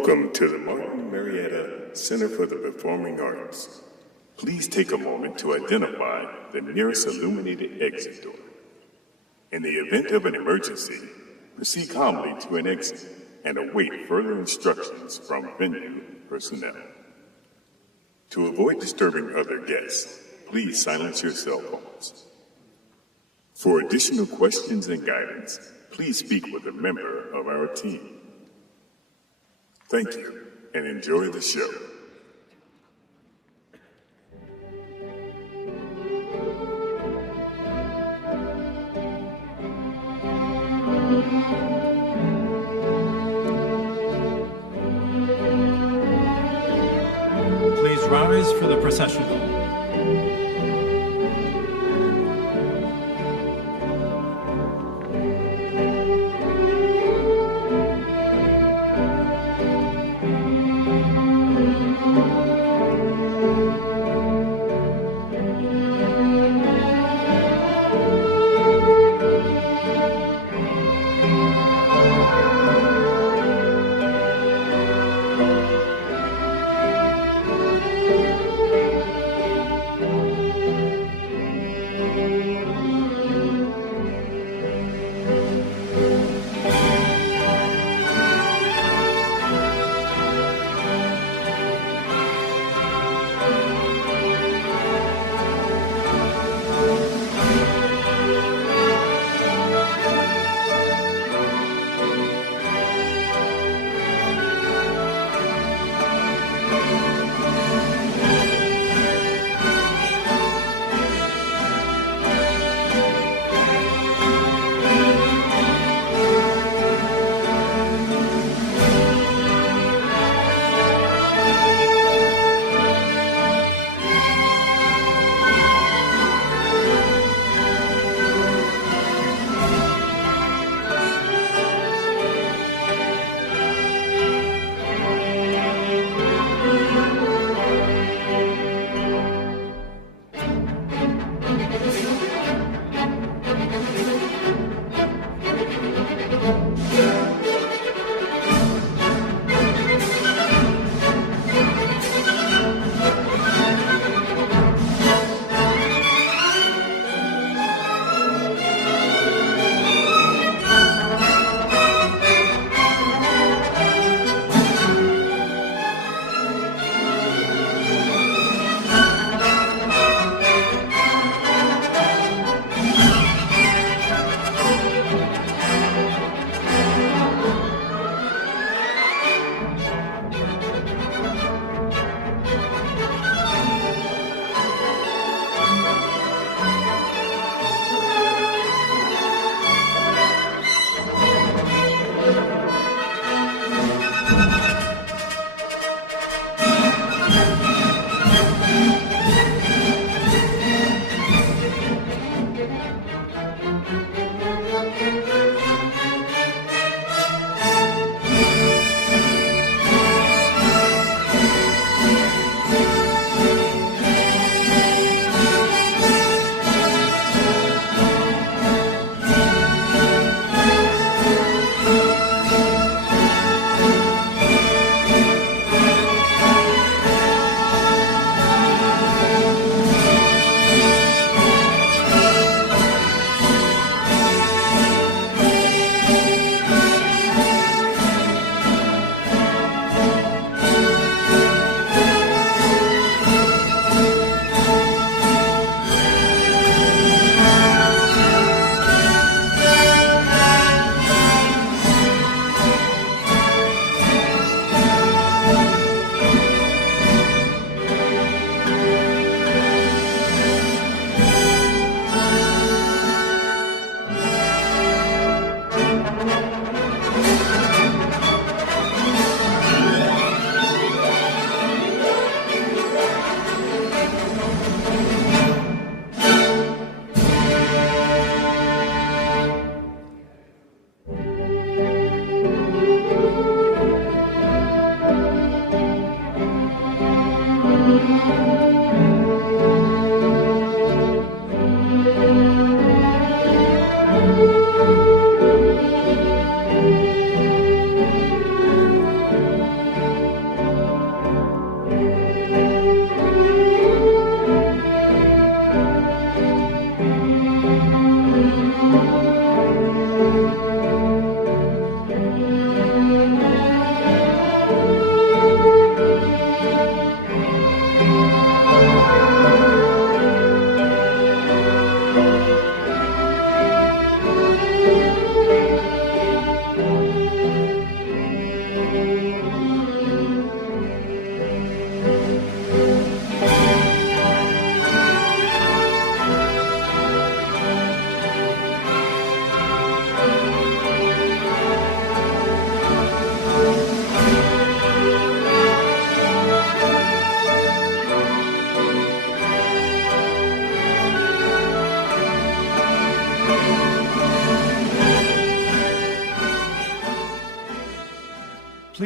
Welcome to the Martin Marietta Center for the Performing Arts. Please take a moment to identify the nearest illuminated exit door. In the event of an emergency, proceed calmly to an exit and await further instructions from venue personnel. To avoid disturbing other guests, please silence your cell phones. For additional questions and guidance, please speak with a member of our team. Thank you, and enjoy the show. Please rise for the procession.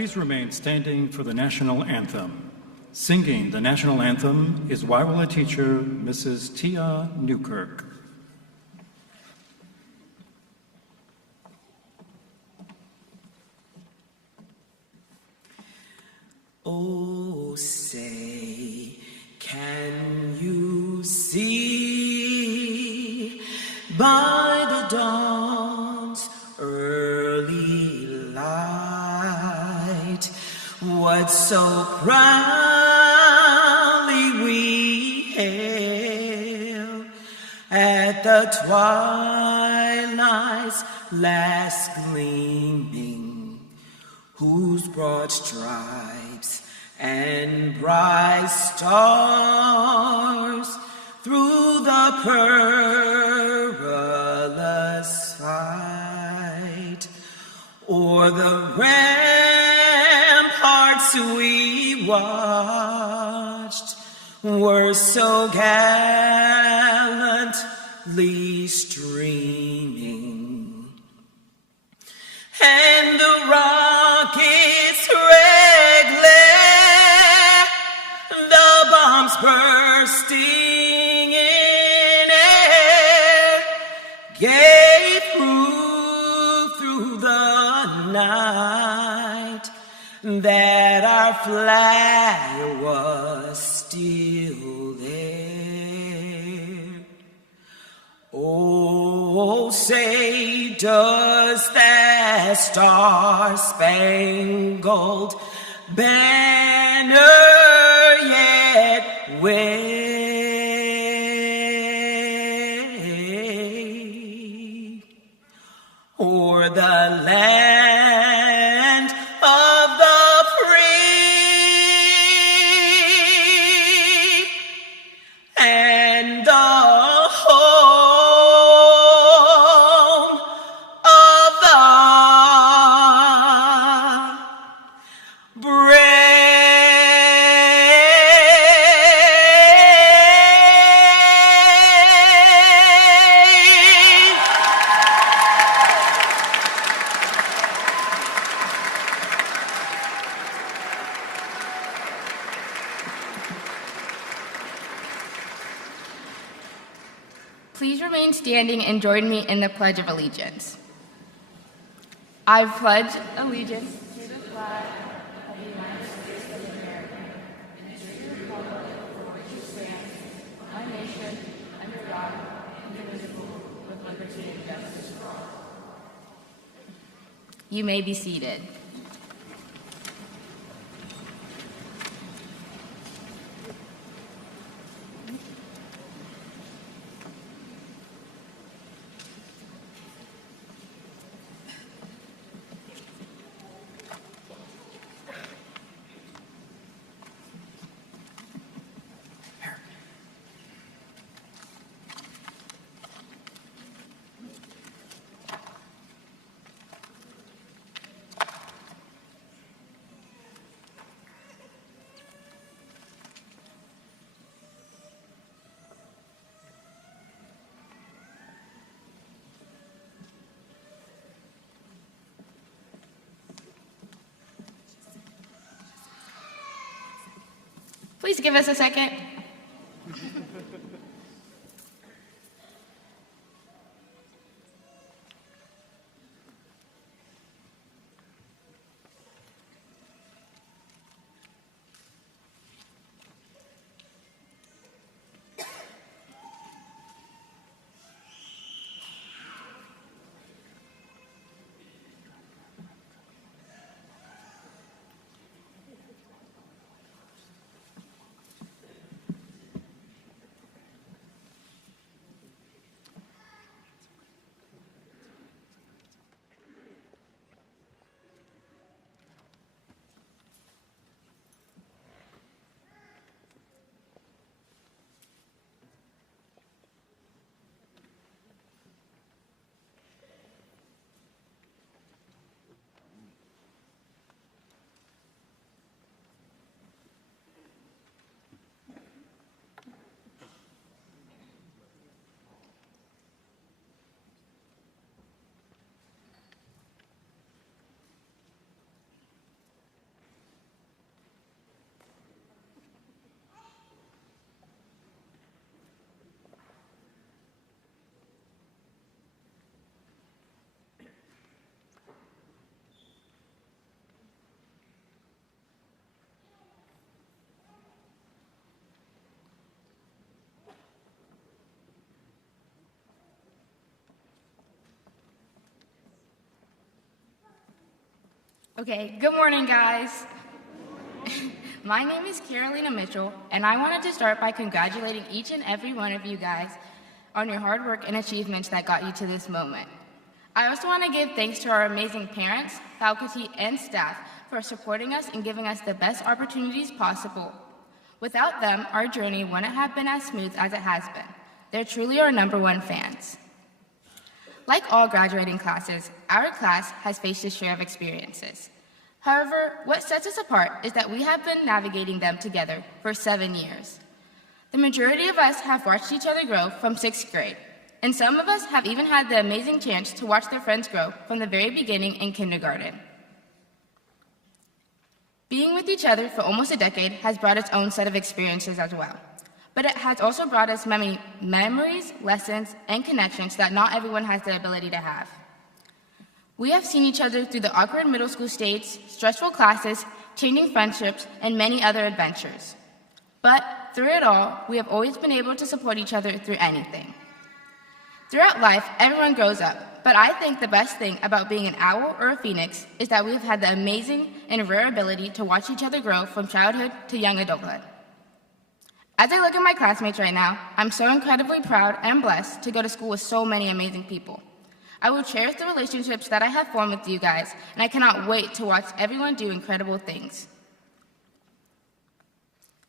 please remain standing for the national anthem. Singing the national anthem is Waiwala teacher Mrs. Tia Newkirk. Oh, say, can you see by the dawn's early light what so proudly we hail at the twilight's last gleaming, whose broad stripes and bright stars through the perilous fight o'er the ramparts we watched were so gallantly streaming, and the rockets' red glare, the bombs bursting in air, gave proof through the night that our flag was still there. Oh, say, does that star-spangled banner yet wave o'er the land of the free and the home of the brave? Please remain standing and join me in the Pledge of Allegiance. I pledge allegiance to the flag of the United States of America and to the republic for which it stands, one nation, under God, indivisible, with liberty and justice for all. You may be seated. Please give us a second. Okay, good morning, guys. My name is Carolina Mitchell, and I wanted to start by congratulating each and every one of you guys on your hard work and achievements that got you to this moment. I also want to give thanks to our amazing parents, faculty, and staff for supporting us and giving us the best opportunities possible. Without them, our journey wouldn't have been as smooth as it has been. They're truly our #1 fans. Like all graduating classes, our class has faced its share of experiences. However, what sets us apart is that we have been navigating them together for 7 years. The majority of us have watched each other grow from 6th grade, and some of us have even had the amazing chance to watch their friends grow from the very beginning in kindergarten. Being with each other for almost a decade has brought its own set of experiences as well. But it has also brought us many memories, lessons, and connections that not everyone has the ability to have. We have seen each other through the awkward middle school stage, stressful classes, changing friendships, and many other adventures. But through it all, we have always been able to support each other through anything. Throughout life, everyone grows up, but I think the best thing about being an owl or a phoenix is that we have had the amazing and rare ability to watch each other grow from childhood to young adulthood. As I look at my classmates right now, I'm so incredibly proud and blessed to go to school with so many amazing people. I will cherish the relationships that I have formed with you guys, and I cannot wait to watch everyone do incredible things.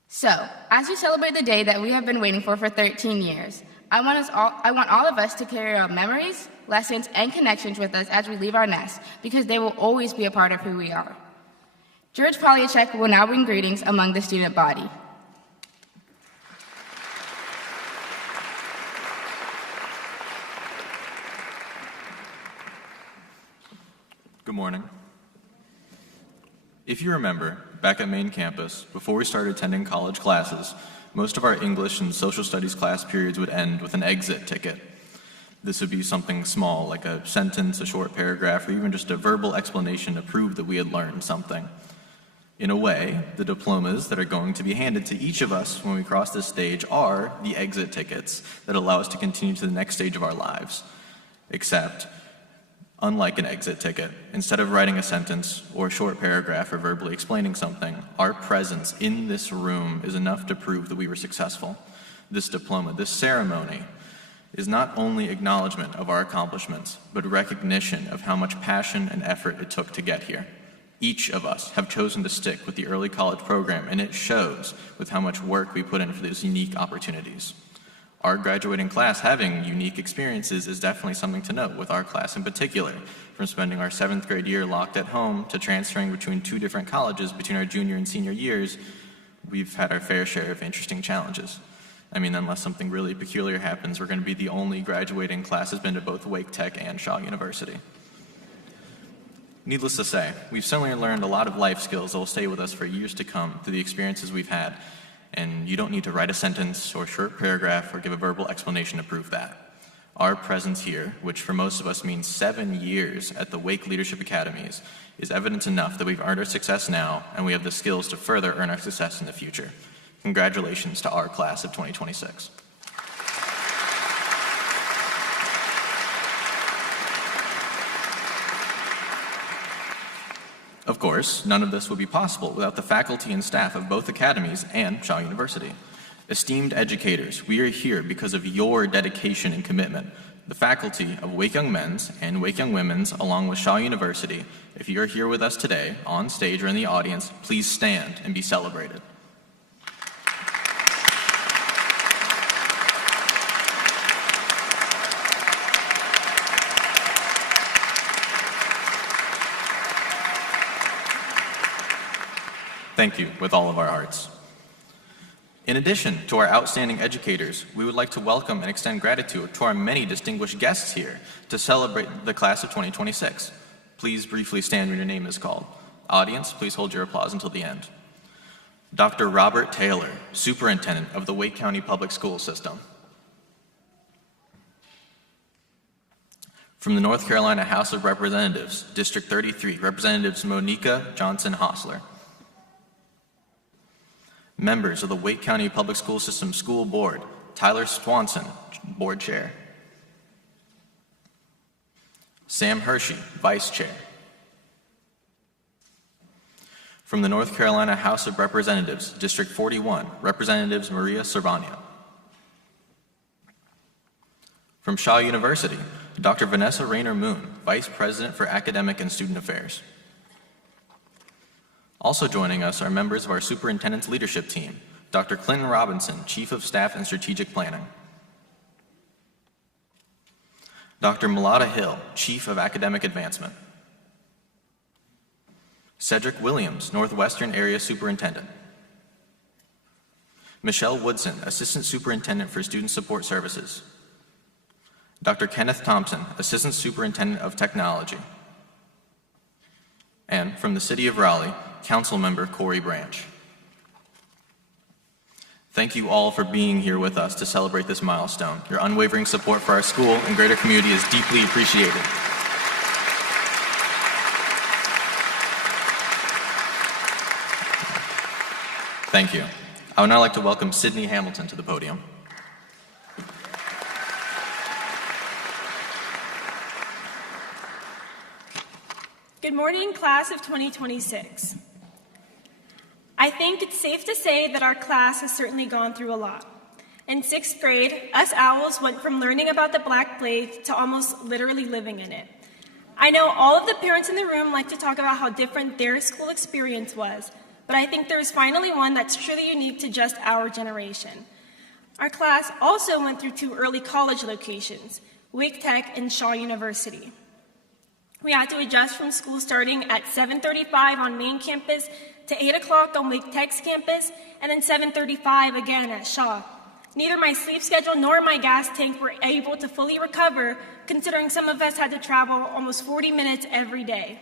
So, as we celebrate the day that we have been waiting for 13 years, I want all of us to carry our memories, lessons, and connections with us as we leave our nest, because they will always be a part of who we are. George Polyachek will now bring greetings among the student body. Good morning. If you remember, back at main campus, before we started attending college classes, most of our English and social studies class periods would end with an exit ticket. This would be something small, like a sentence, a short paragraph, or even just a verbal explanation to prove that we had learned something. In a way, the diplomas that are going to be handed to each of us when we cross this stage are the exit tickets that allow us to continue to the next stage of our lives. Except, unlike an exit ticket, instead of writing a sentence or a short paragraph or verbally explaining something, our presence in this room is enough to prove that we were successful. This diploma, this ceremony, is not only acknowledgement of our accomplishments, but recognition of how much passion and effort it took to get here. Each of us have chosen to stick with the early college program, and it shows with how much work we put in for these unique opportunities. Our graduating class having unique experiences is definitely something to note, with our class in particular, from spending our 7th grade year locked at home to transferring between 2 different colleges between our junior and senior years. We've had our fair share of interesting challenges. I mean, unless something really peculiar happens, we're going to be the only graduating class that's been to both Wake Tech and Shaw University. Needless to say, we've certainly learned a lot of life skills that will stay with us for years to come through the experiences we've had. And you don't need to write a sentence or a short paragraph or give a verbal explanation to prove that. Our presence here, which for most of us means 7 years at the Wake Leadership Academies, is evidence enough that we've earned our success now, and we have the skills to further earn our success in the future. Congratulations to our class of 2026. Of course, none of this would be possible without the faculty and staff of both academies and Shaw University. Esteemed educators, we are here because of your dedication and commitment. The faculty of Wake Young Men's and Wake Young Women's, along with Shaw University, if you're here with us today, on stage or in the audience, please stand and be celebrated. Thank you with all of our hearts. In addition to our outstanding educators, we would like to welcome and extend gratitude to our many distinguished guests here to celebrate the class of 2026. Please briefly stand when your name is called. Audience, please hold your applause until the end. Dr. Robert Taylor, Superintendent of the Wake County Public School System. From the North Carolina House of Representatives, District 33, Representatives Monica Johnson-Hostler. Members of the Wake County Public School System School Board, Tyler Swanson, Board Chair. Sam Hershey, Vice Chair. From the North Carolina House of Representatives, District 41, Representatives Maria Cervania. From Shaw University, Dr. Vanessa Rayner Moon, Vice President for Academic and Student Affairs. Also joining us are members of our Superintendent's Leadership Team, Dr. Clinton Robinson, Chief of Staff and Strategic Planning. Dr. Malada Hill, Chief of Academic Advancement. Cedric Williams, Northwestern Area Superintendent. Michelle Woodson, Assistant Superintendent for Student Support Services. Dr. Kenneth Thompson, Assistant Superintendent of Technology. And from the City of Raleigh, Council Member Corey Branch. Thank you all for being here with us to celebrate this milestone. Your unwavering support for our school and greater community is deeply appreciated. Thank you. I would now like to welcome Sydney Hamilton to the podium. Good morning, class of 2026. I think it's safe to say that our class has certainly gone through a lot. In 6th grade, us owls went from learning about the Black Plague to almost literally living in it. I know all of the parents in the room like to talk about how different their school experience was, but I think there is finally one that's truly unique to just our generation. Our class also went through 2 early college locations, Wake Tech and Shaw University. We had to adjust from school starting at 7:35 on main campus to 8 o'clock on Wake Tech's campus, and then 7:35 again at Shaw. Neither my sleep schedule nor my gas tank were able to fully recover, considering some of us had to travel almost 40 minutes every day.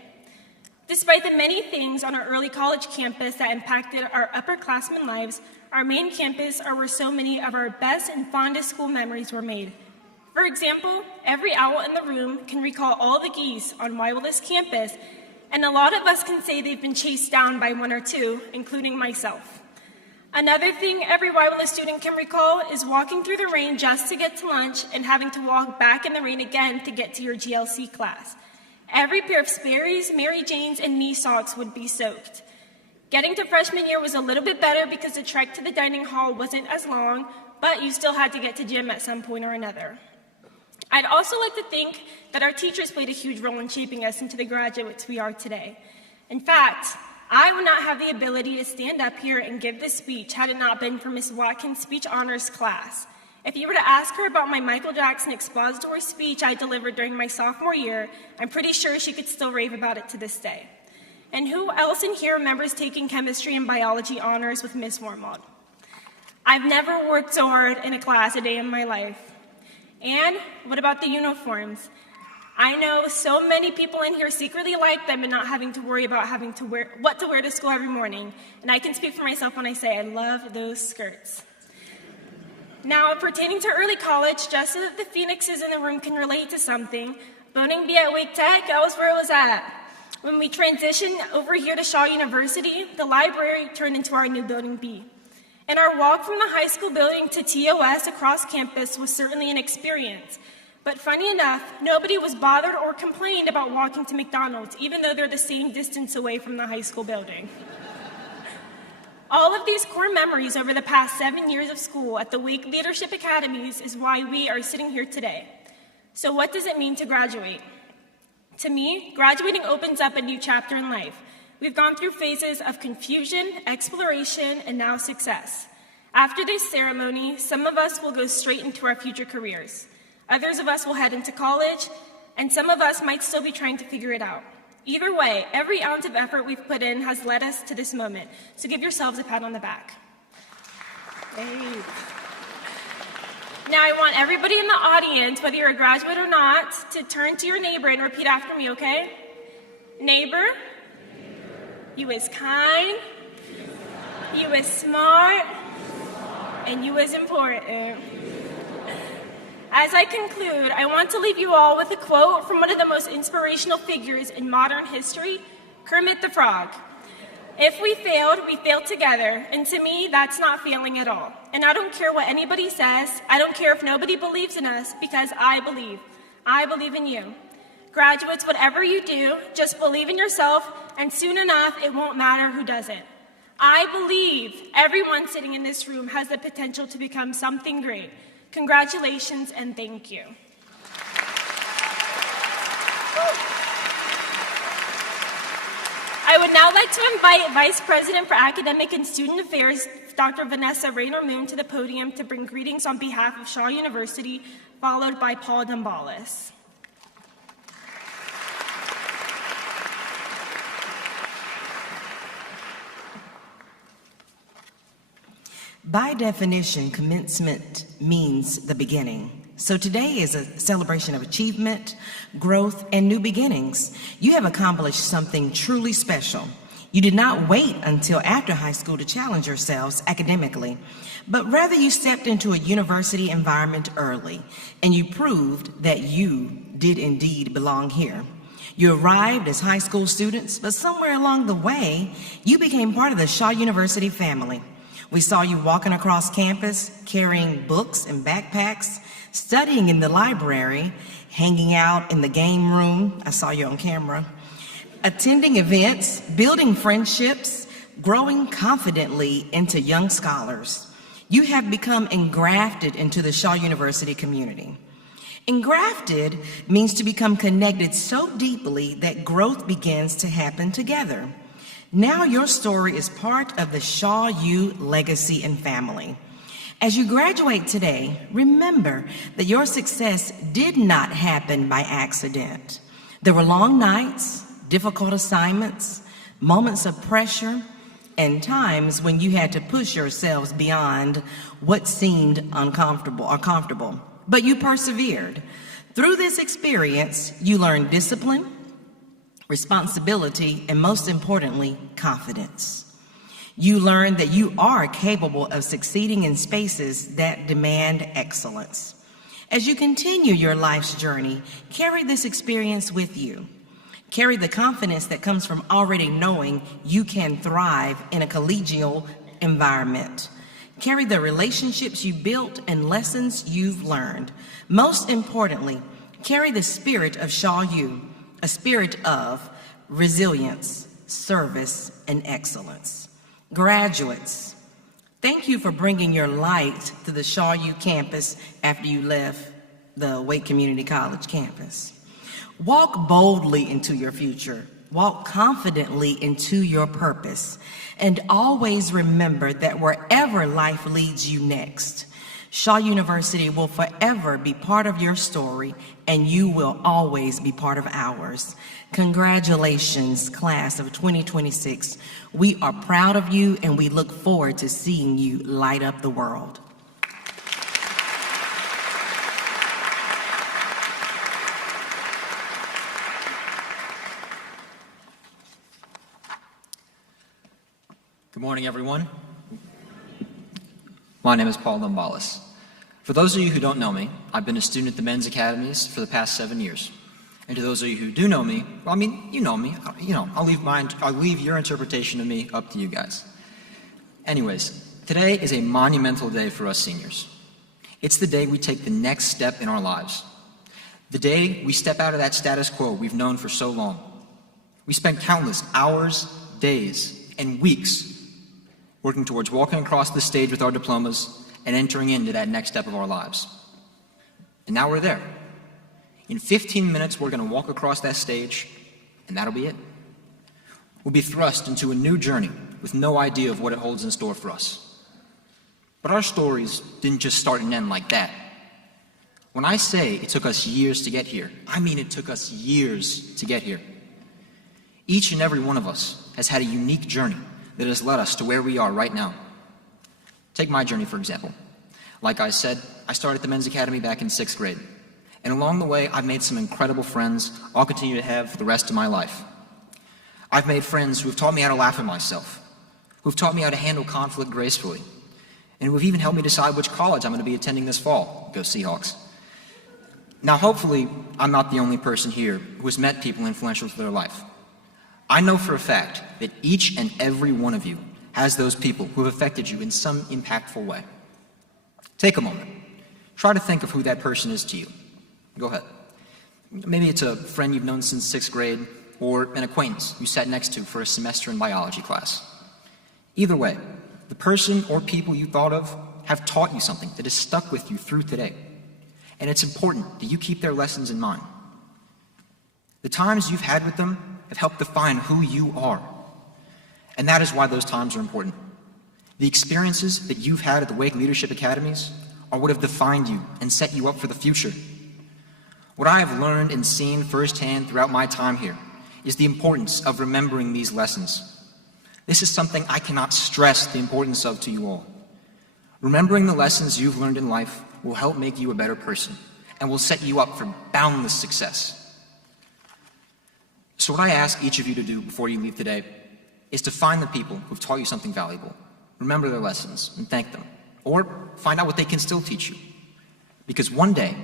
Despite the many things on our early college campus that impacted our upperclassmen lives, our main campus are where so many of our best and fondest school memories were made. For example, every owl in the room can recall all the geese on Wywallace campus, and a lot of us can say they've been chased down by 1 or 2, including myself. Another thing every Wywallace student can recall is walking through the rain just to get to lunch and having to walk back in the rain again to get to your GLC class. Every pair of Sperry's, Mary Jane's, and knee socks would be soaked. Getting to freshman year was a little bit better because the trek to the dining hall wasn't as long, but you still had to get to gym at some point or another. I'd also like to think that our teachers played a huge role in shaping us into the graduates we are today. In fact, I would not have the ability to stand up here and give this speech had it not been for Ms. Watkins' speech honors class. If you were to ask her about my Michael Jackson expository speech I delivered during my sophomore year, I'm pretty sure she could still rave about it to this day. And who else in here remembers taking chemistry and biology honors with Ms. Wormald? I've never worked so hard in a class a day in my life. And what about the uniforms? I know so many people in here secretly like them and not having to worry about what to wear to school every morning. And I can speak for myself when I say I love those skirts. Now, pertaining to early college, just so that the Phoenixes in the room can relate to something, Boning B at Wake Tech, that was where it was at. When we transitioned over here to Shaw University, the library turned into our new Building B. And our walk from the high school building to TOS across campus was certainly an experience. But funny enough, nobody was bothered or complained about walking to McDonald's, even though they're the same distance away from the high school building. All of these core memories over the past 7 years of school at the Wake Leadership Academies is why we are sitting here today. So what does it mean to graduate? To me, graduating opens up a new chapter in life. We've gone through phases of confusion, exploration, and now success. After this ceremony, some of us will go straight into our future careers. Others of us will head into college, and some of us might still be trying to figure it out. Either way, every ounce of effort we've put in has led us to this moment, so give yourselves a pat on the back. Hey. Now I want everybody in the audience, whether you're a graduate or not, to turn to your neighbor and repeat after me, okay? Neighbor. You is kind, you is smart, and you is important. As I conclude, I want to leave you all with a quote from one of the most inspirational figures in modern history, Kermit the Frog. If we failed together, and to me, that's not failing at all. And I don't care what anybody says, I don't care if nobody believes in us, because I believe in you. Graduates, whatever you do, just believe in yourself and soon enough, it won't matter who does it. I believe everyone sitting in this room has the potential to become something great. Congratulations and thank you. I would now like to invite Vice President for Academic and Student Affairs, Dr. Vanessa Rayner-Moon, to the podium to bring greetings on behalf of Shaw University, followed by Paul Dumbalis. By definition, commencement means the beginning. So today is a celebration of achievement, growth, and new beginnings. You have accomplished something truly special. You did not wait until after high school to challenge yourselves academically, but rather you stepped into a university environment early, and you proved that you did indeed belong here. You arrived as high school students, but somewhere along the way, you became part of the Shaw University family. We saw you walking across campus, carrying books and backpacks, studying in the library, hanging out in the game room, I saw you on camera, attending events, building friendships, growing confidently into young scholars. You have become engrafted into the Shaw University community. Engrafted means to become connected so deeply that growth begins to happen together. Now your story is part of the Shaw U legacy and family. As you graduate today, remember that your success did not happen by accident. There were long nights, difficult assignments, moments of pressure, and times when you had to push yourselves beyond what seemed uncomfortable or comfortable. But you persevered. Through this experience, you learned discipline, responsibility, and most importantly, confidence. You learn that you are capable of succeeding in spaces that demand excellence. As you continue your life's journey, carry this experience with you. Carry the confidence that comes from already knowing you can thrive in a collegial environment. Carry the relationships you built and lessons you've learned. Most importantly, carry the spirit of Shaw U, a spirit of resilience, service, and excellence. Graduates, thank you for bringing your light to the Shaw U campus after you left the Wake Community College campus. Walk boldly into your future. Walk confidently into your purpose. And always remember that wherever life leads you next, Shaw University will forever be part of your story, and you will always be part of ours. Congratulations, class of 2026. We are proud of you, and we look forward to seeing you light up the world. Good morning, everyone. My name is Paul Dumbalis. For those of you who don't know me, I've been a student at the Men's Academies for the past 7 years. And to those of you who do know me, well, I mean, you know me. I'll leave your interpretation of me up to you guys. Anyways, today is a monumental day for us seniors. It's the day we take the next step in our lives. The day we step out of that status quo we've known for so long. We spent countless hours, days, and weeks working towards walking across the stage with our diplomas and entering into that next step of our lives. And now we're there. In 15 minutes, we're going to walk across that stage, and that'll be it. We'll be thrust into a new journey with no idea of what it holds in store for us. But our stories didn't just start and end like that. When I say it took us years to get here, I mean it took us years to get here. Each and every one of us has had a unique journey that has led us to where we are right now. Take my journey, for example. Like I said, I started the Men's Academy back in 6th grade. And along the way, I've made some incredible friends I'll continue to have for the rest of my life. I've made friends who have taught me how to laugh at myself, who've taught me how to handle conflict gracefully, and who have even helped me decide which college I'm going to be attending this fall. Go Seahawks. Now, hopefully, I'm not the only person here who has met people influential to their life. I know for a fact that each and every one of you has those people who have affected you in some impactful way. Take a moment. Try to think of who that person is to you. Go ahead. Maybe it's a friend you've known since 6th grade, or an acquaintance you sat next to for a semester in biology class. Either way, the person or people you thought of have taught you something that has stuck with you through today, and it's important that you keep their lessons in mind. The times you've had with them have helped define who you are, and that is why those times are important. The experiences that you've had at the Wake Leadership Academies are what have defined you and set you up for the future. What I have learned and seen firsthand throughout my time here is the importance of remembering these lessons. This is something I cannot stress the importance of to you all. Remembering the lessons you've learned in life will help make you a better person and will set you up for boundless success. So what I ask each of you to do before you leave today is to find the people who've taught you something valuable, remember their lessons, and thank them. Or find out what they can still teach you. Because one day,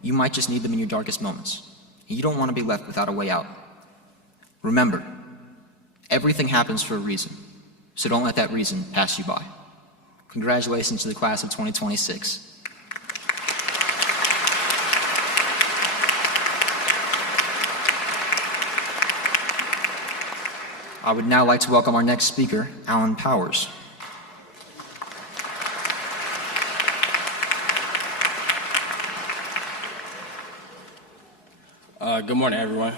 you might just need them in your darkest moments. And you don't want to be left without a way out. Remember, everything happens for a reason, so don't let that reason pass you by. Congratulations to the class of 2026. I would now like to welcome our next speaker, Alan Powers. Good morning, everyone.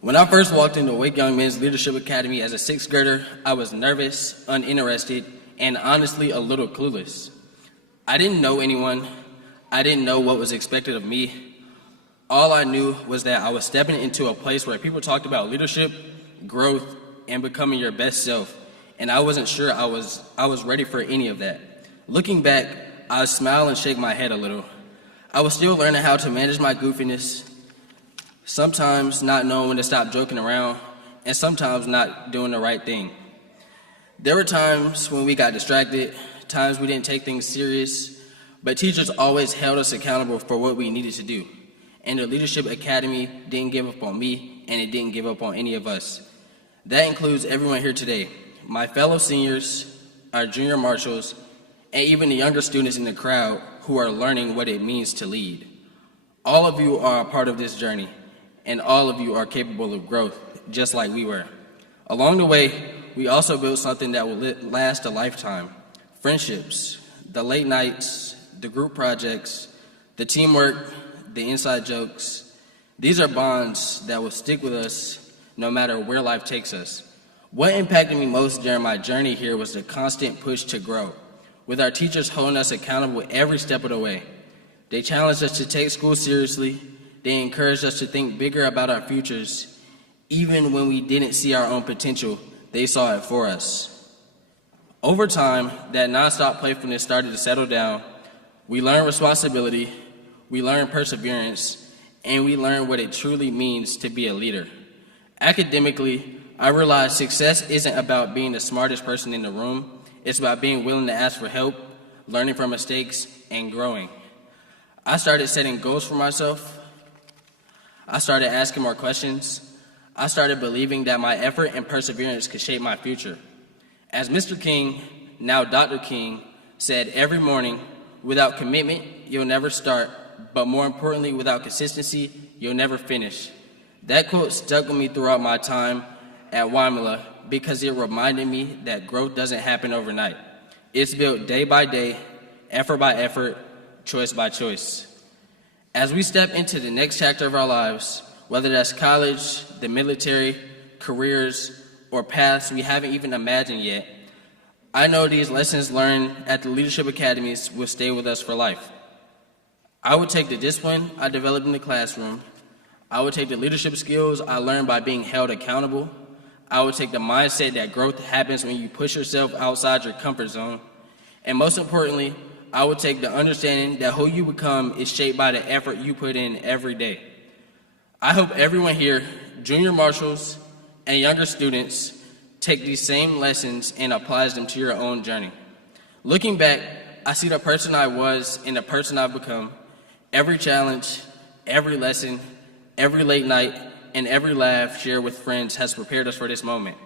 When I first walked into Wake Young Men's Leadership Academy as a sixth grader, I was nervous, uninterested, and honestly a little clueless. I didn't know anyone. I didn't know what was expected of me. All I knew was that I was stepping into a place where people talked about leadership, growth, and becoming your best self, and I wasn't sure I was ready for any of that. Looking back, I smile and shake my head a little. I was still learning how to manage my goofiness, sometimes not knowing when to stop joking around, and sometimes not doing the right thing. There were times when we got distracted, times we didn't take things serious, but teachers always held us accountable for what we needed to do. And the Leadership Academy didn't give up on me, and it didn't give up on any of us. That includes everyone here today, my fellow seniors, our junior marshals, and even the younger students in the crowd who are learning what it means to lead. All of you are a part of this journey, and all of you are capable of growth, just like we were. Along the way, we also built something that will last a lifetime. Friendships, the late nights, the group projects, the teamwork, the inside jokes. These are bonds that will stick with us no matter where life takes us. What impacted me most during my journey here was the constant push to grow, with our teachers holding us accountable every step of the way. They challenged us to take school seriously. They encouraged us to think bigger about our futures. Even when we didn't see our own potential, they saw it for us. Over time, that nonstop playfulness started to settle down. We learned responsibility, we learned perseverance, and we learned what it truly means to be a leader. Academically, I realized success isn't about being the smartest person in the room. It's about being willing to ask for help, learning from mistakes, and growing. I started setting goals for myself. I started asking more questions. I started believing that my effort and perseverance could shape my future. As Mr. King, now Dr. King, said every morning, without commitment, you'll never start, but more importantly, without consistency, you'll never finish. That quote stuck with me throughout my time at Wymala because it reminded me that growth doesn't happen overnight. It's built day by day, effort by effort, choice by choice. As we step into the next chapter of our lives, whether that's college, the military, careers, or paths we haven't even imagined yet, I know these lessons learned at the Leadership Academies will stay with us for life. I would take the discipline I developed in the classroom. I would take the leadership skills I learned by being held accountable. I would take the mindset that growth happens when you push yourself outside your comfort zone. And most importantly, I would take the understanding that who you become is shaped by the effort you put in every day. I hope everyone here, junior marshals and younger students, take these same lessons and applies them to your own journey. Looking back, I see the person I was and the person I've become. Every challenge, every lesson, every late night, and every laugh shared with friends has prepared us for this moment.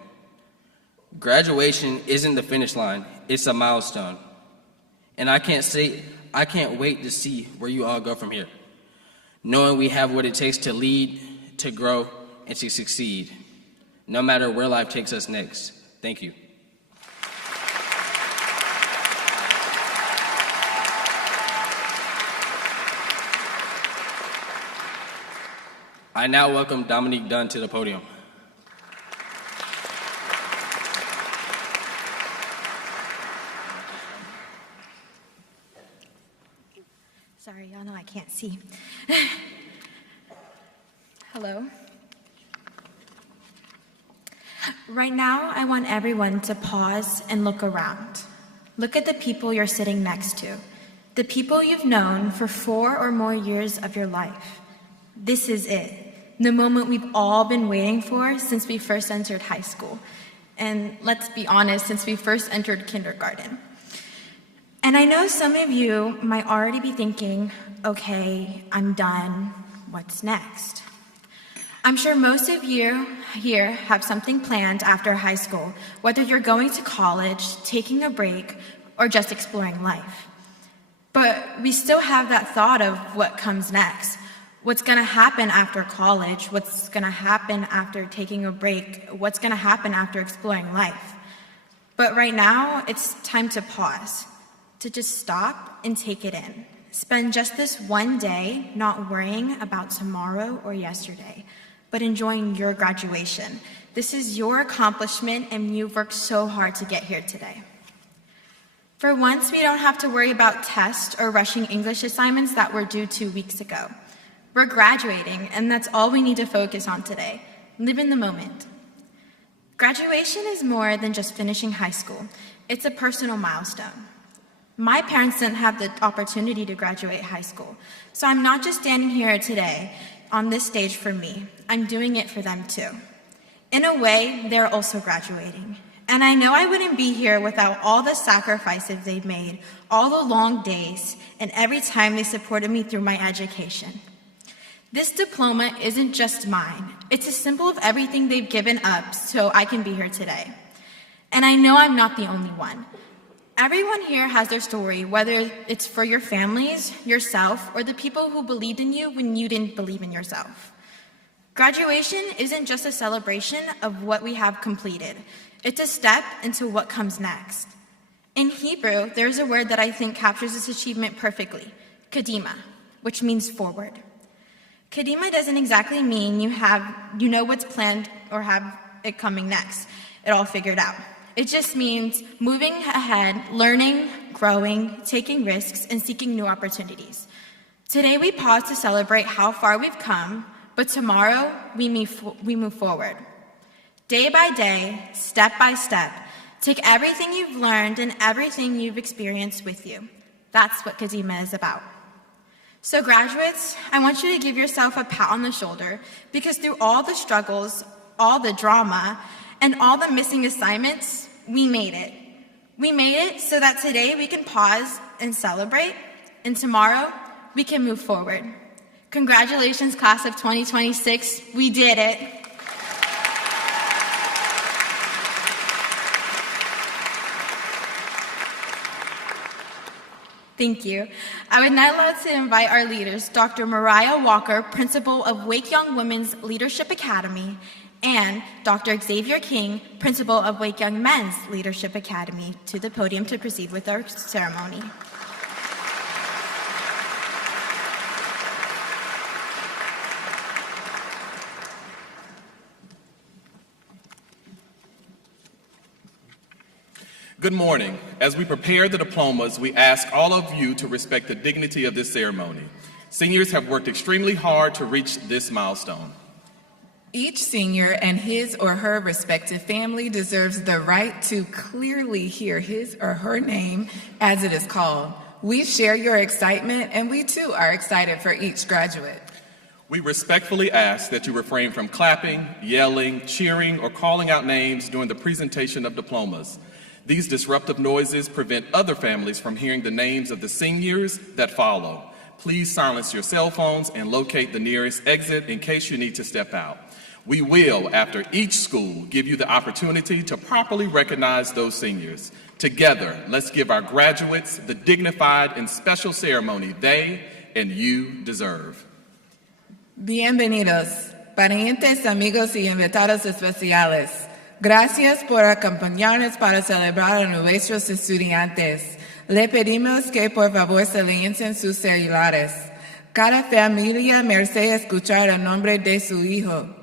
Graduation isn't the finish line, it's a milestone. And I can't wait to see where you all go from here, knowing we have what it takes to lead, to grow, and to succeed, no matter where life takes us next. Thank you. I now welcome Dominique Dunn to the podium. Sorry, y'all know I can't see. Hello. Right now, I want everyone to pause and look around. Look at the people you're sitting next to, the people you've known for 4 or more years of your life. This is it, the moment we've all been waiting for since we first entered high school. And let's be honest, since we first entered kindergarten. And I know some of you might already be thinking, okay, I'm done, what's next? I'm sure most of you here have something planned after high school, whether you're going to college, taking a break, or just exploring life. But we still have that thought of what comes next. What's going to happen after college? What's going to happen after taking a break? What's going to happen after exploring life? But right now, it's time to pause, to just stop and take it in. Spend just this one day not worrying about tomorrow or yesterday, but enjoying your graduation. This is your accomplishment, and you've worked so hard to get here today. For once, we don't have to worry about tests or rushing English assignments that were due 2 weeks ago. We're graduating, and that's all we need to focus on today. Live in the moment. Graduation is more than just finishing high school. It's a personal milestone. My parents didn't have the opportunity to graduate high school, so I'm not just standing here today on this stage for me. I'm doing it for them too. In a way, they're also graduating. And I know I wouldn't be here without all the sacrifices they've made, all the long days, and every time they supported me through my education. This diploma isn't just mine. It's a symbol of everything they've given up so I can be here today. And I know I'm not the only one. Everyone here has their story, whether it's for your families, yourself, or the people who believed in you when you didn't believe in yourself. Graduation isn't just a celebration of what we have completed. It's a step into what comes next. In Hebrew, there's a word that I think captures this achievement perfectly, kadima, which means forward. Kadima doesn't exactly mean you know what's planned or have it coming next, it all figured out. It just means moving ahead, learning, growing, taking risks, and seeking new opportunities. Today we pause to celebrate how far we've come, but tomorrow we move forward. Day by day, step by step, take everything you've learned and everything you've experienced with you. That's what Kadima is about. So graduates, I want you to give yourself a pat on the shoulder because through all the struggles, all the drama, and all the missing assignments, we made it. We made it so that today we can pause and celebrate, and tomorrow we can move forward. Congratulations, class of 2026, we did it. Thank you. I would now like to invite our leaders, Dr. Mariah Walker, Principal of Wake Young Women's Leadership Academy, and Dr. Xavier King, Principal of Wake Young Men's Leadership Academy, to the podium to proceed with our ceremony. Good morning. As we prepare the diplomas, we ask all of you to respect the dignity of this ceremony. Seniors have worked extremely hard to reach this milestone. Each senior and his or her respective family deserves the right to clearly hear his or her name as it is called. We share your excitement, and we too are excited for each graduate. We respectfully ask that you refrain from clapping, yelling, cheering, or calling out names during the presentation of diplomas. These disruptive noises prevent other families from hearing the names of the seniors that follow. Please silence your cell phones and locate the nearest exit in case you need to step out. We will, after each school, give you the opportunity to properly recognize those seniors. Together, let's give our graduates the dignified and special ceremony they and you deserve. Bienvenidos. parientes, amigos y invitados especiales, gracias por acompañarnos para celebrar a nuestros estudiantes. Le pedimos que por favor silencien sus celulares. Cada familia merece escuchar el nombre de su hijo.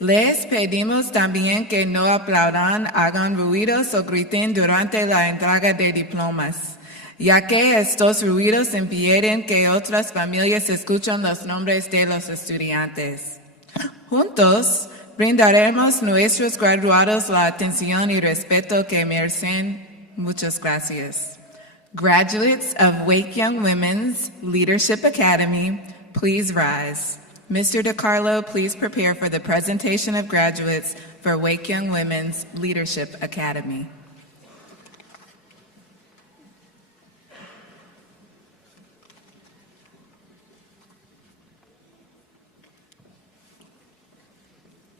Les pedimos también que no aplaudan, hagan ruidos o griten durante la entrega de diplomas, ya que estos ruidos impiden que otras familias escuchen los nombres de los estudiantes. Juntos, brindaremos a nuestros graduados la atención y respeto que merecen. Muchas gracias. Graduates of Wake Young Women's Leadership Academy, please rise. Mr. DiCarlo, please prepare for the presentation of graduates for Wake Young Women's Leadership Academy.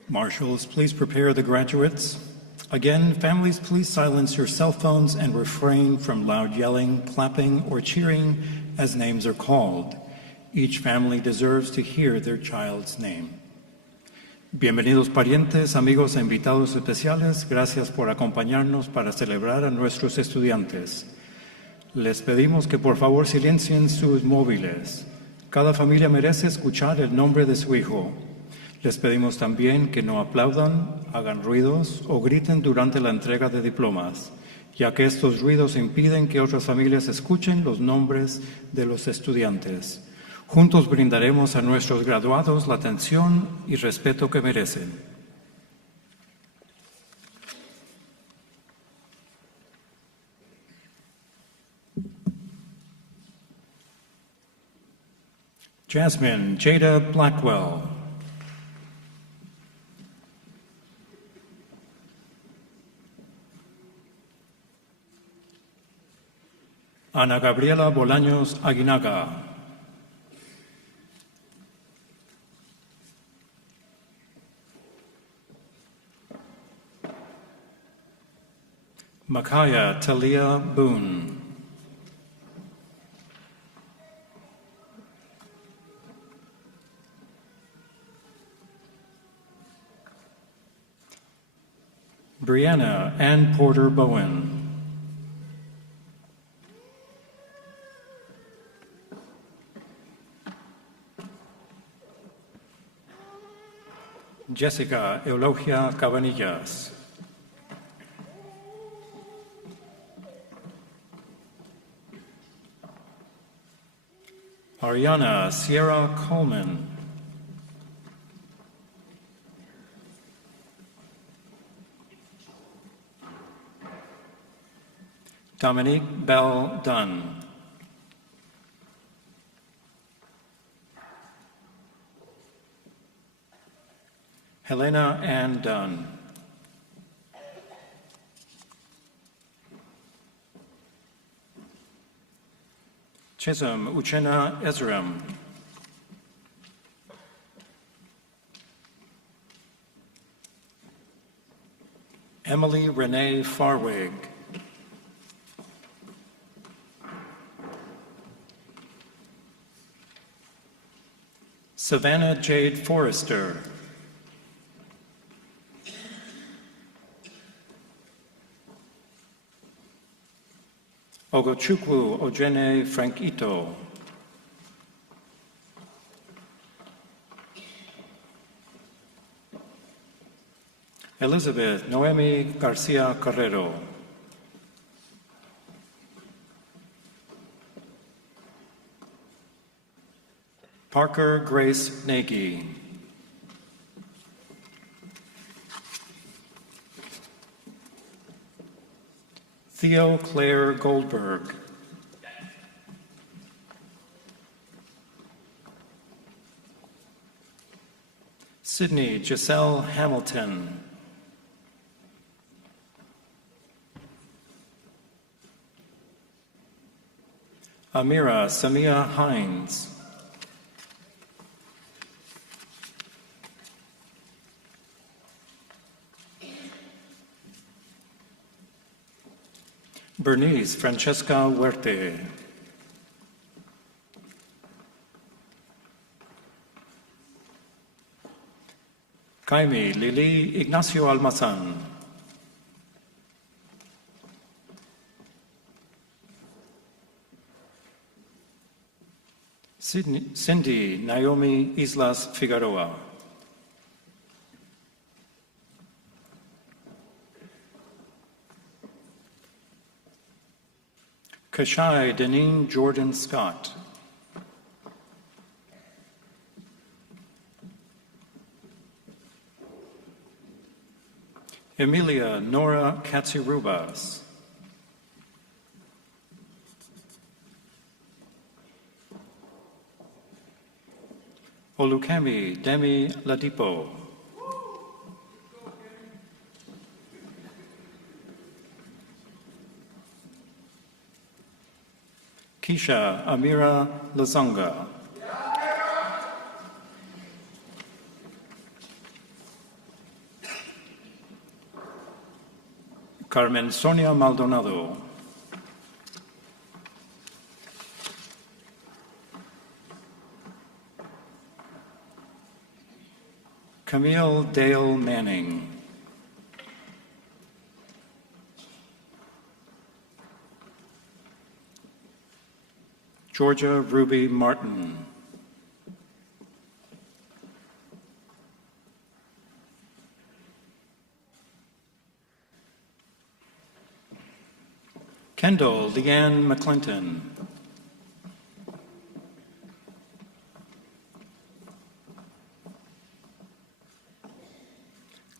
Marshals, please prepare the graduates. Again, families, please silence your cell phones and refrain from loud yelling, clapping, or cheering as names are called. Each family deserves to hear their child's name. Bienvenidos parientes, amigos e invitados especiales, gracias por acompañarnos para celebrar a nuestros estudiantes. Les pedimos que por favor silencien sus móviles. Cada familia merece escuchar el nombre de su hijo. Les pedimos también que no aplaudan, hagan ruidos o griten durante la entrega de diplomas, ya que estos ruidos impiden que otras familias escuchen los nombres de los estudiantes. Juntos brindaremos a nuestros graduados la atención y respeto que merecen. Jasmine Jada Blackwell. Ana Gabriela Bolaños Aguinaga. Makaya Talia Boone. Brianna Ann Porter Bowen. Jessica Eulogia Cabanillas. Ariana Sierra Coleman. Dominique Bell Dunn. Helena Ann Dunn. Chisholm Uchenna Ezram. Emily Renee Farwig. Savannah Jade Forrester. Ogochukwu Ojene Frankito. Elizabeth Noemi Garcia Carrero. Parker Grace Nagy. Theo Claire Goldberg. Sydney Giselle Hamilton. Amira Samia Hines. Bernice Francesca Huerte. Jaime Lili Ignacio Almazan. Cindy Naomi Islas Figueroa. Kashai Deneen Jordan Scott. Emilia Nora Katsirubas. Olukemi Demi Ladipo. Keisha Amira Lazonga. Carmen Sonia Maldonado. Camille Dale Manning. Georgia Ruby Martin. Kendall Leanne McClinton.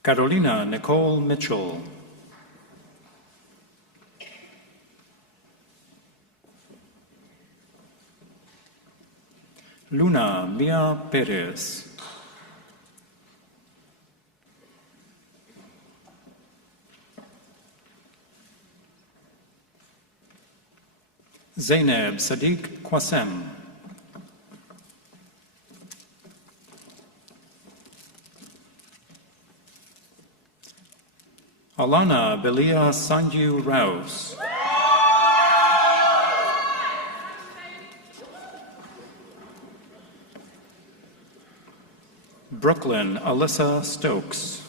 Carolina Nicole Mitchell. Luna Mia Perez. Zainab Sadiq Quasem. Alana Belia Sanju Rouse. Brooklyn Alyssa Stokes.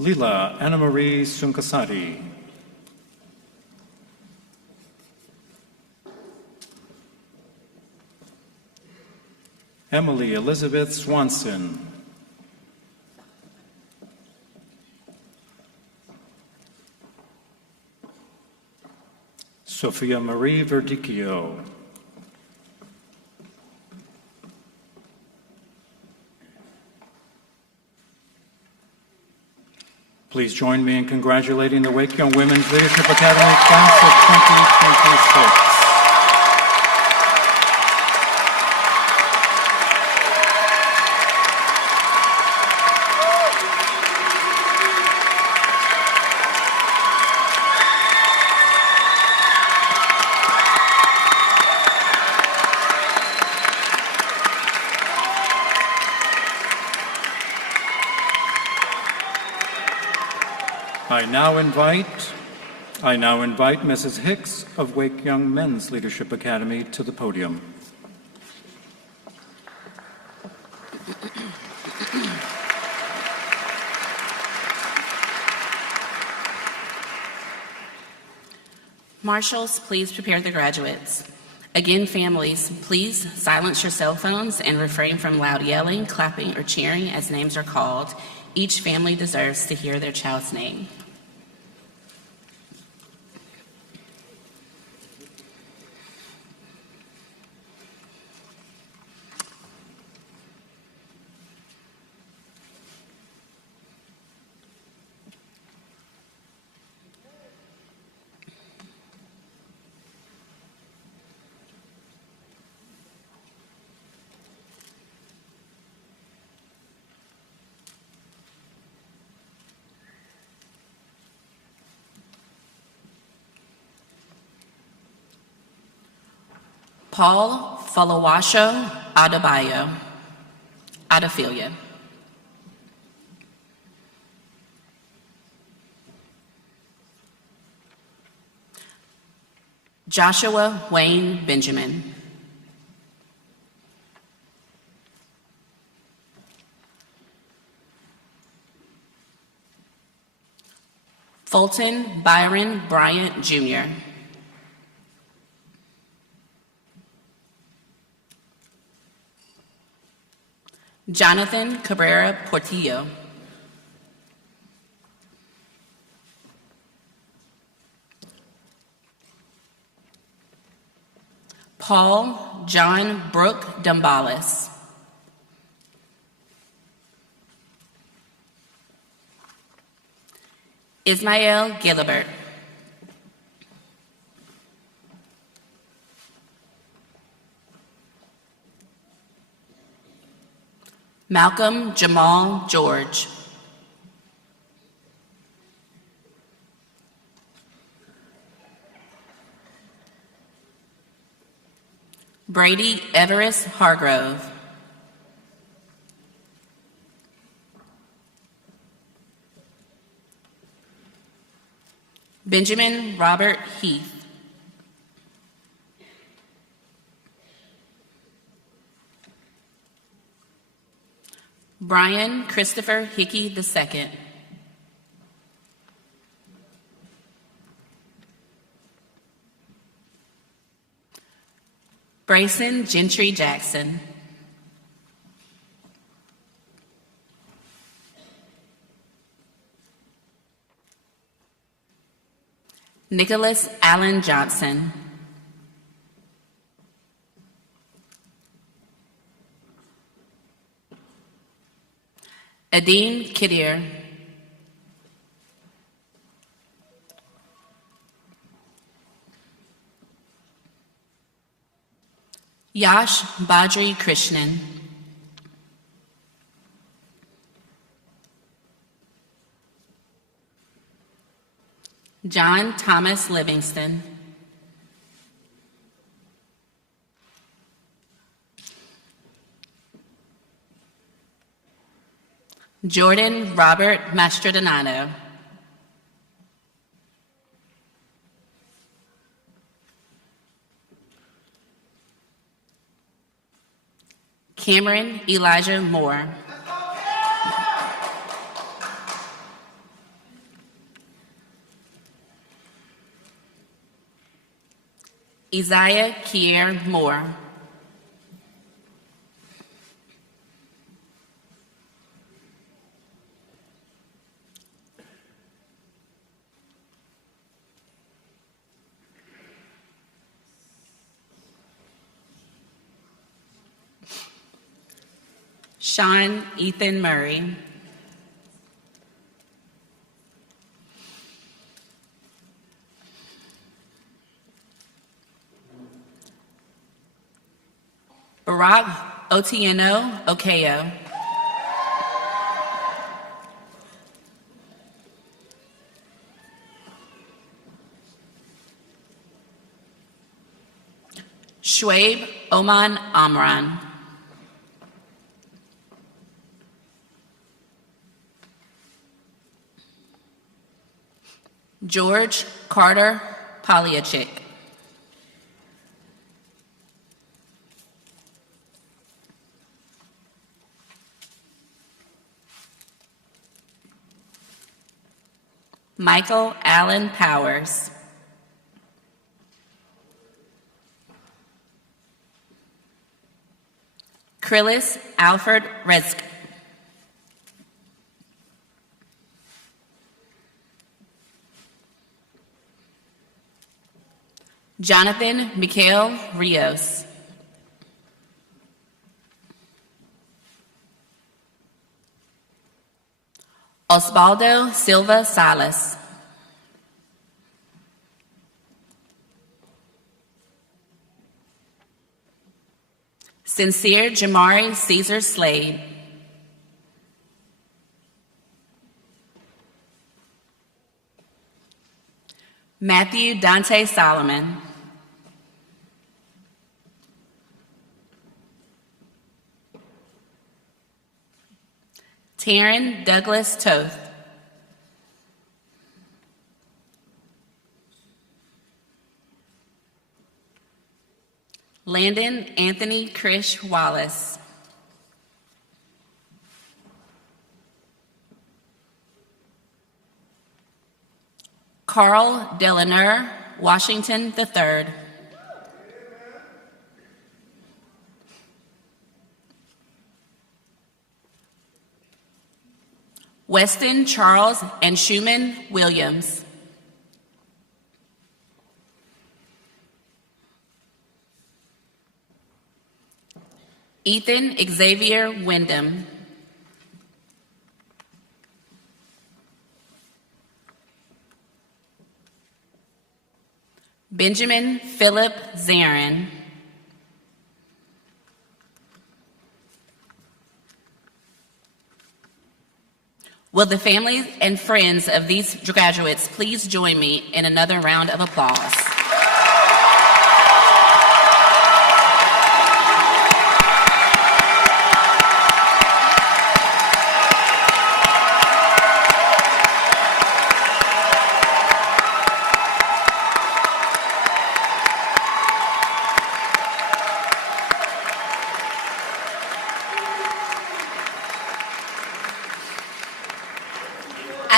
Lila Anna Marie Sunkasati. Emily Elizabeth Swanson. Sophia Marie Verdicchio. Please join me in congratulating the Wake Young Women's Leadership Academy class of 2026. I now invite Mrs. Hicks of Wake Young Men's Leadership Academy to the podium. Marshals, please prepare the graduates. Again, families, please silence your cell phones and refrain from loud yelling, clapping, or cheering as names are called. Each family deserves to hear their child's name. Paul Folowasho Adebayo, Adefilia. Joshua Wayne Benjamin. Fulton Byron Bryant, Jr. Jonathan Cabrera Portillo. Paul John Brooke Dumbalis. Ismael Gilbert. Malcolm Jamal George. Brady Everest Hargrove. Benjamin Robert Heath. Brian Christopher Hickey II. Brayson Gentry Jackson. Nicholas Allen Johnson. Adine Kidir. Yash Badri Krishnan. John Thomas Livingston. Jordan Robert Mastrodonado. Cameron Elijah Moore. Isaiah Kier Moore. Sean Ethan Murray. Barack Otieno Okeo. Shoaib Oman Amran. George Carter Poliachik. Michael Allen Powers. Krillis Alfred Resk. Jonathan Mikhail Rios. Osvaldo Silva Salas. Sincere Jamari Caesar Slade. Matthew Dante Solomon. Taryn Douglas Toth. Landon Anthony Krish Wallace. Carl Delaneur Washington III. Weston Charles and Schumann Williams. Ethan Xavier Wyndham. Benjamin Philip Zarin. Will the families and friends of these graduates please join me in another round of applause?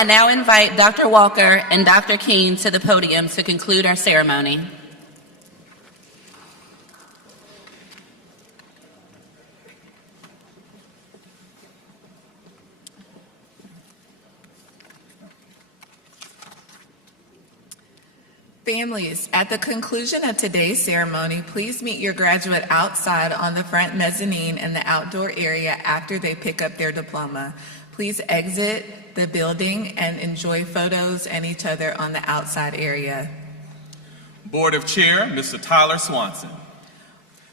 I now invite Dr. Walker and Dr. Keene to the podium to conclude our ceremony. Families, at the conclusion of today's ceremony, please meet your graduate outside on the front mezzanine in the outdoor area after they pick up their diploma. Please exit the building and enjoy photos and each other on the outside area. Board of Chair, Mr. Tyler Swanson.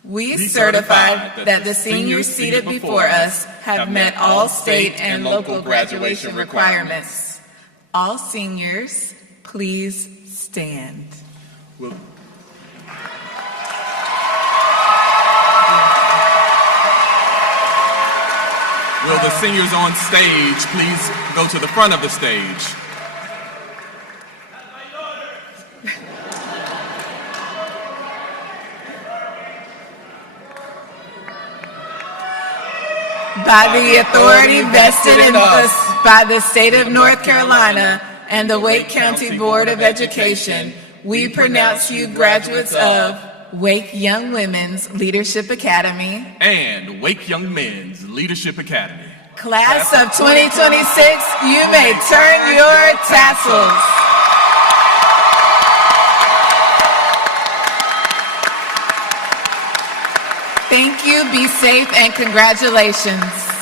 We certify that the seniors seated before us have met all state and local graduation requirements. All seniors, please stand. Will the seniors on stage please go to the front of the stage? By the authority vested in us by the state of North Carolina and the Wake County Board of Education, we pronounce you graduates of Wake Young Women's Leadership Academy and Wake Young Men's Leadership Academy. Class of 2026, you may turn your tassels. Thank you, be safe, and congratulations.